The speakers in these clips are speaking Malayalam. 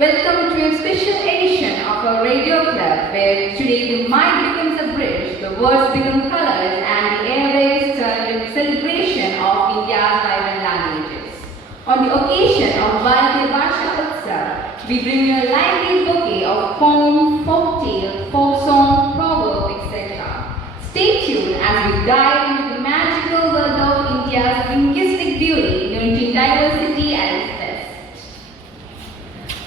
Welcome to a special edition of our radio club where today the mind becomes a bridge, the words become colors and the airways turn into celebration of India's vibrant languages. On the occasion of Bharatiya Bhasha Utsav, we bring you a lively bouquet of poem, folktale, folk song, proverb, etc. Stay tuned as we dive into the magical world of India's linguistic beauty, unity, diversity and its best.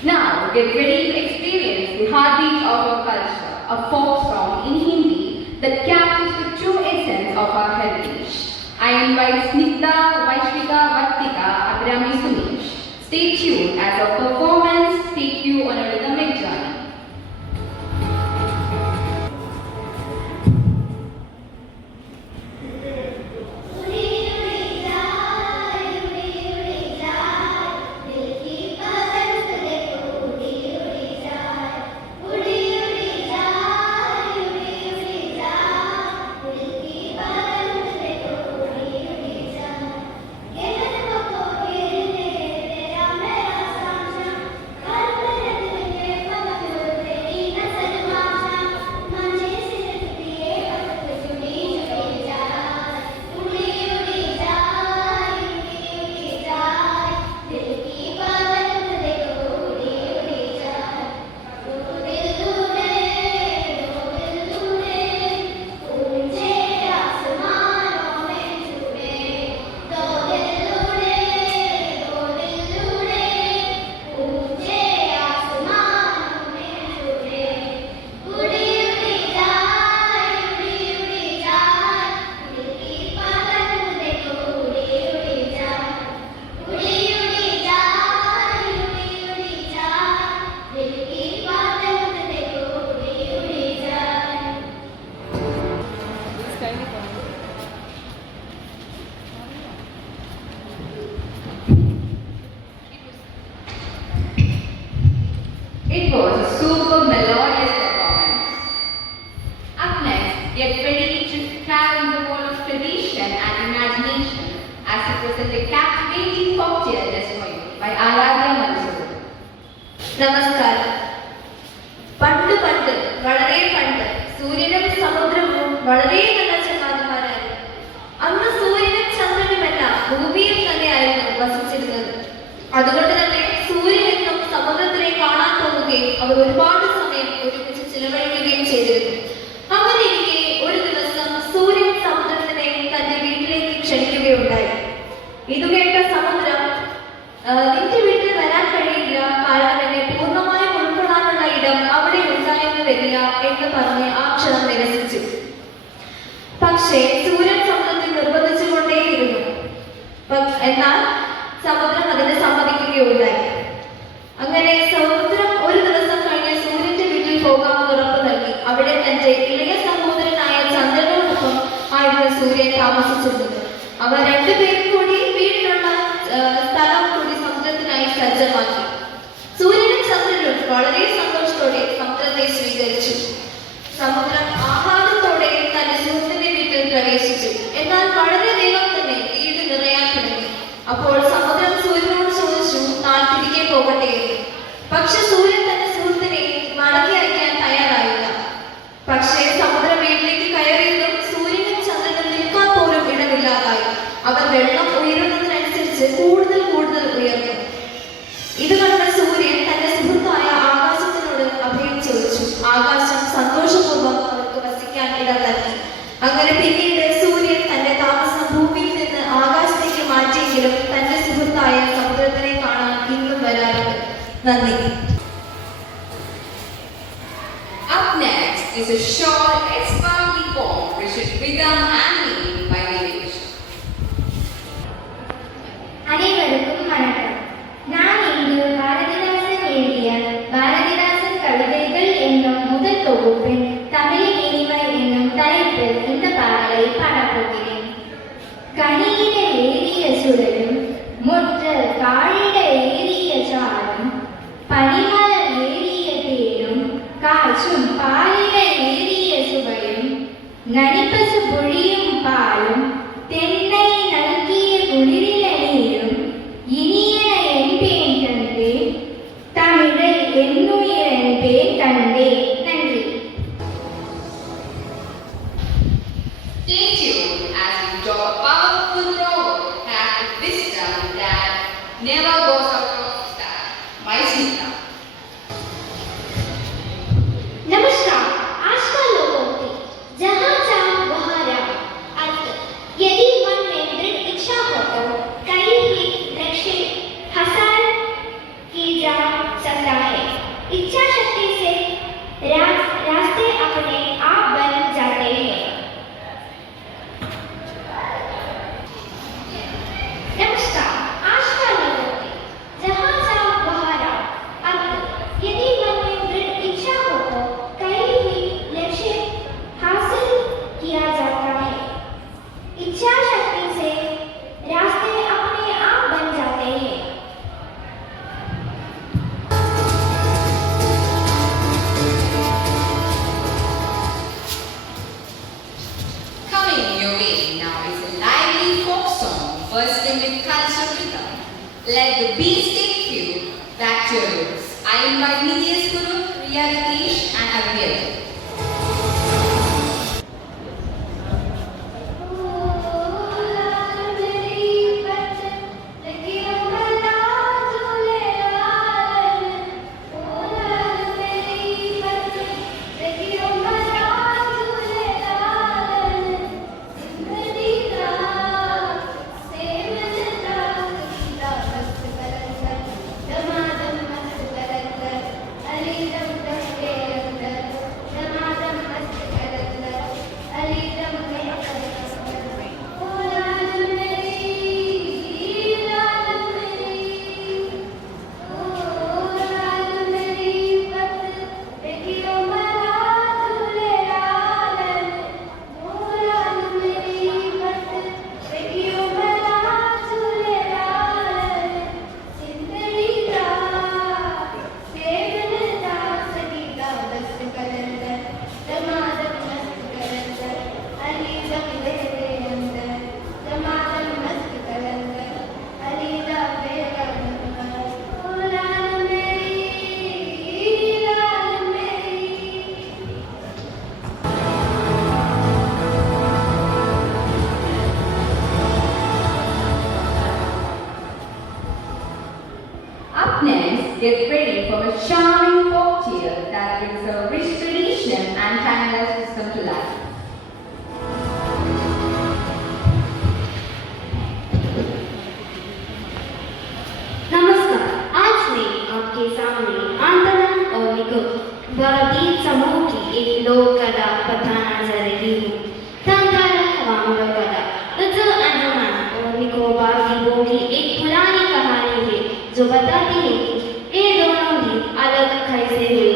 Now, get ready to experience the heartbeat of our culture, a folk song in Hindi that captures the true essence of our heritage. I invite Snigdha, Vaishvika, Vartika, Abhrami, Sumesh. Stay tuned as our performance takes you on a rhythmic journey. It was a super melodious performance. Up next, get ready to travel in the world of tradition and imagination as we present a captivating folktale just for you by Aradhya Mansur. നമസ്കാരം. പണ്ട് വളരെ പണ്ട് സൂര്യനും സമുദ്രവും വളരെ നല്ല ചങ്ങാതിമാരായിരുന്നു. അന്ന് സൂര്യനും ചന്ദ്രനുമെല്ലാം ഭൂമിയിൽ തന്നെയായിരുന്നു വസിച്ചിരുന്നത്. അതുകൊണ്ട് തന്നെ സൂര്യനെന്നും സമുദ്രത്തിനെ കാണാൻ പോവുകയും അവർ ഒരുപാട് സമയം ഒരുമിച്ച് ചിലവഴിക്കുകയും ചെയ്തിരുന്നു. അങ്ങനെയിരിക്കെ ഒരു ദിവസം സൂര്യൻ സമുദ്രത്തിനെ തന്റെ വീട്ടിലേക്ക് ക്ഷണിക്കുകയുണ്ടായി. ഇത് കേട്ട സമുദ്രം, നിന്റെ വീട്ടിൽ വരാൻ കഴിയില്ല, കാരണം എന്നെ പൂർണ്ണമായും ഉൾക്കൊള്ളാനുള്ള ഇടം അവിടെ ഉണ്ടായെന്ന് വരില്ല എന്ന് പറഞ്ഞ് ആ ക്ഷണം നിരസിച്ചു. പക്ഷേ സൂര്യൻ സമുദ്രത്തെ നിർബന്ധിച്ചുകൊണ്ടേയിരുന്നു. എന്നാൽ സമുദ്രം അതിന് സമ്മതിക്കുകയുണ്ടായി. അങ്ങനെ സമുദ്രം ഒരു ദിവസം കഴിഞ്ഞ് സൂര്യന്റെ വീട്ടിൽ പോകാമെന്ന് ഉറപ്പ് നൽകി. അവിടെ തന്റെ ഇളയ സഹോദരനായ ചന്ദ്രനോടൊപ്പം ആയിരുന്നു സൂര്യൻ താമസിച്ചിരുന്നത്. അവർ രണ്ടുപേരും കൂടി വീട്ടിലുള്ള സ്ഥലം കൂടി സമുദ്രത്തിനായി സജ്ജമാക്കി. സൂര്യനും ചന്ദ്രനും വളരെ സന്തോഷത്തോടെ സമുദ്രത്തെ സ്വീകരിച്ചു. സമുദ്രം ആഹ്ലാദത്തോടെ തന്റെ സുഹൃത്തിന്റെ വീട്ടിൽ പ്രവേശിച്ചു. എന്നാൽ വളരെ വേഗം തന്നെ വീട് നിറയാൻ തുടങ്ങി. അപ്പോൾ സമുദ്രം സൂര്യനോട് ചോദിച്ചു താൻ തിരികെ പോകട്ടെ എന്ന്. പക്ഷെ സൂര്യൻ തന്റെ സുഹൃത്തിനെ മടക്കി അയക്കാൻ തയ്യാറായില്ല. പക്ഷേ സമുദ്രം വീട്ടിലേക്ക് കയറിയതും സൂര്യനും ചന്ദ്രനും നിൽക്കാൻ പോലും ഇടമില്ലാതായി. അവർ വെള്ളം ഉയരുന്നതിനനുസരിച്ച് കൂടുതൽ ഉയർന്നു. ഇത് കണ്ട സൂര്യൻ തന്റെ സുഹൃത്തായ ആകാശത്തിനോട് അഭയം ചോദിച്ചു. ആകാശം സന്തോഷപൂർവ്വം അവർക്ക് വസിക്കാൻ ഇടം നൽകി. അങ്ങനെ പിന്നീട് സൂര്യൻ തന്റെ താമസം ഭൂമിയിൽ നിന്ന് ആകാശത്തേക്ക് മാറ്റിയെങ്കിലും തന്റെ സുഹൃത്തായ സമുദ്രത്തിനെ കാണാൻ ഇന്നും വരാറുണ്ട്. നന്ദി. Up next is a short, expertly poem written rhythm and meaning by Nilesh. அனைவருக்கும் வணக்கம். நான் இங்கு பாரதிதாசன் எழுதிய பாரதிதாசன் கவிதைகள் என்னும் முதல் தொகுப்பின் தமிழின் இனிமை என்னும் தலைப்பில் இந்த பாடலை பாடப்போகிறேன். கனியிட ஏறிய சுடலும் முற்ற காழிட ஏறிய சாரும் பனிமலர் ஏறிய தேரும் காற்றும் பாலிட ஏறிய சுவையும் நனிப்பசு பொழியும் பாலும் தென்னை நல்கிய குளிரில நீரும் இனியன என்பேன் கண்டே தமிழை Let the beast take you back to your roots. I invite Nidhi Guru, Riya Ratish and Aviel. Up next, get ready for a charming folk tale that brings a rich tradition and timeless wisdom to life. नमस्कार, आज मैं आपके सामने आंदोलन और भारतीय समूह की एक लोक कथा बताना जा रही हूँ। तांतारा वामलो कथा लज्जा अंजुमन और निकोबार द्वीपों की एक पुरानी कहानी है जो बताती है कि ये दोनों भी अलग कैसे हुए।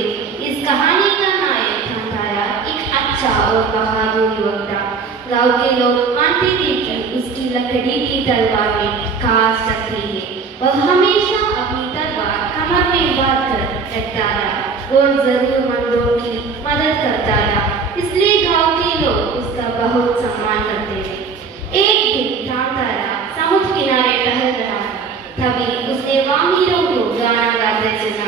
इस कहानी का नायक तांतारा एक अच्छा और बहादुर युवक था। गांव के लोग मानते थे कि उसकी लकड़ी की तलवार में खास शक्ति है। वह हमेशा अपनी तलवार कमर में बांधकर रखता था और जरूरतमंदों की मदद करता था, इसलिए गांव के लोग उसका बहुत सम्मान करते थे। एक दिन तांतारा समुद्र किनारे टहल रहा था, तभी उसने वामीरों को गाना गाते सुना।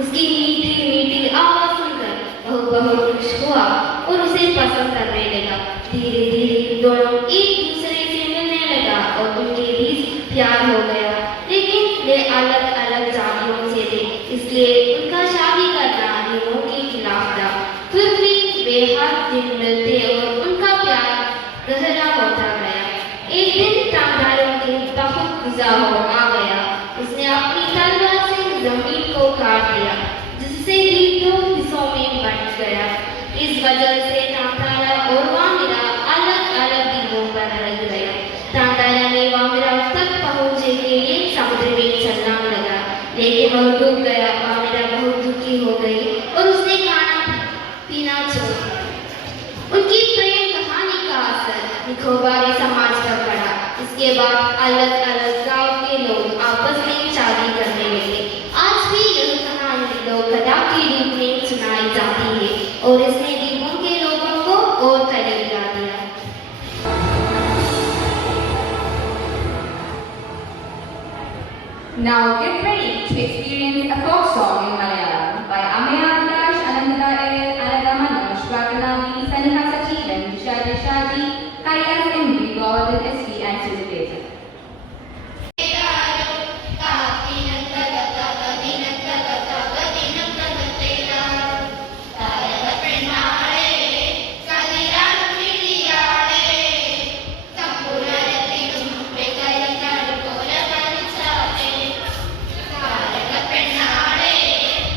उसकी मीठी मीठी आवाज सुनकर वह बहुत खुश हुआ और उसे पसंद करने लगा। धीरे धीरे दोनों एक दूसरे से मिलने लगा और उनके बीच प्यार हो गया। लेकिन वे अलग अलग जातियों से थे, इसलिए उनका शादी करना नियमों के खिलाफ था। फिर भी वे हर दिन मिलते और उनका प्यार गहरा होता गया। एक दिन तांतारा के बहुत गुस्सा आ गया। उसने अपनी तलवार से जमीन को काट दिया, जिससे ये दो हिस्सों में बंट गया। इस वजह से तांतारा और वामिरा अलग अलग द्वीपों पर रह गया। तांतारा ने वामिरा तक पहुंचने के लिए समुद्र में चलना लगा, लेकिन वह डूब गया। वामिरा बहुत दुखी हो गई और उसने खाना पीना छोड़ दिया। उनकी प्रेम कहानी का असर निकोबारी समाज पर पड़ा। इसके बाद अलग अलग गांव के लोग आपस में शादी करने लगे। आज भी यह कहानी लोक कथा के रूप में सुनाई जाती है और इसने द्वीपों के लोगों को और करीब ला दिया। Now get ready to experience a folk song in Malayalam by Ameya Abhilash, Anandita Ayer, Anada Manoj, Ratanavi, Sanika Sachivan, Shaji Shaji, Kailas MB, Govardhan SP and Sudhir. Thank you.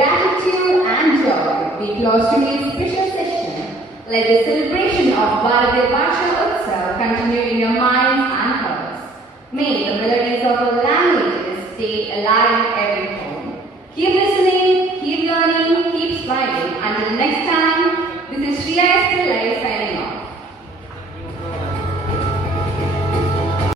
gratitude and joy, we close today's special session. Let the celebration of Bharatiya Bhasha Utsav continue in your minds and hearts. May the melodies of our languages stay alive in every home. Keep listening, keep learning, keep smiling. Until next time, this is Shriya Pillai signing